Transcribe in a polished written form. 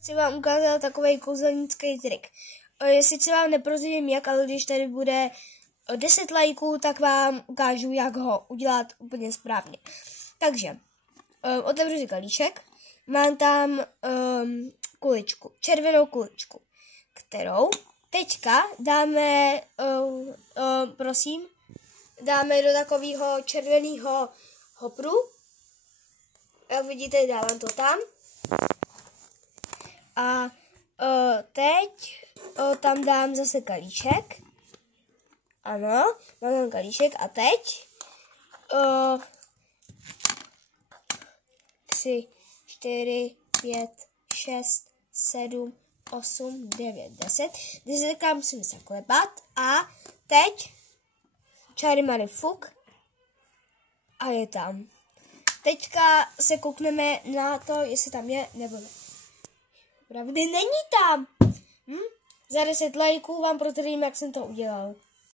Chci vám ukázat takový kouzelnický trik. Sice vám neprozradím jak, ale když tady bude 10 lajků, tak vám ukážu, jak ho udělat úplně správně. Takže otevřu si kalíšek, mám tam kuličku, červenou kuličku, kterou teďka dáme, dáme do takového červeného hopru. Jak vidíte, dávám to tam. A teď tam dám zase kalíšek. Ano, mám tam kalíšek a teď 3, 4, 5, 6, 7, 8, 9, 10. 10 musím zaklepat a teď čáry mary fuk a je tam. Teďka se koukneme na to, jestli tam je nebo ne. Pravdy není tam. Za 10 lajků vám prozradím, jak jsem to udělal.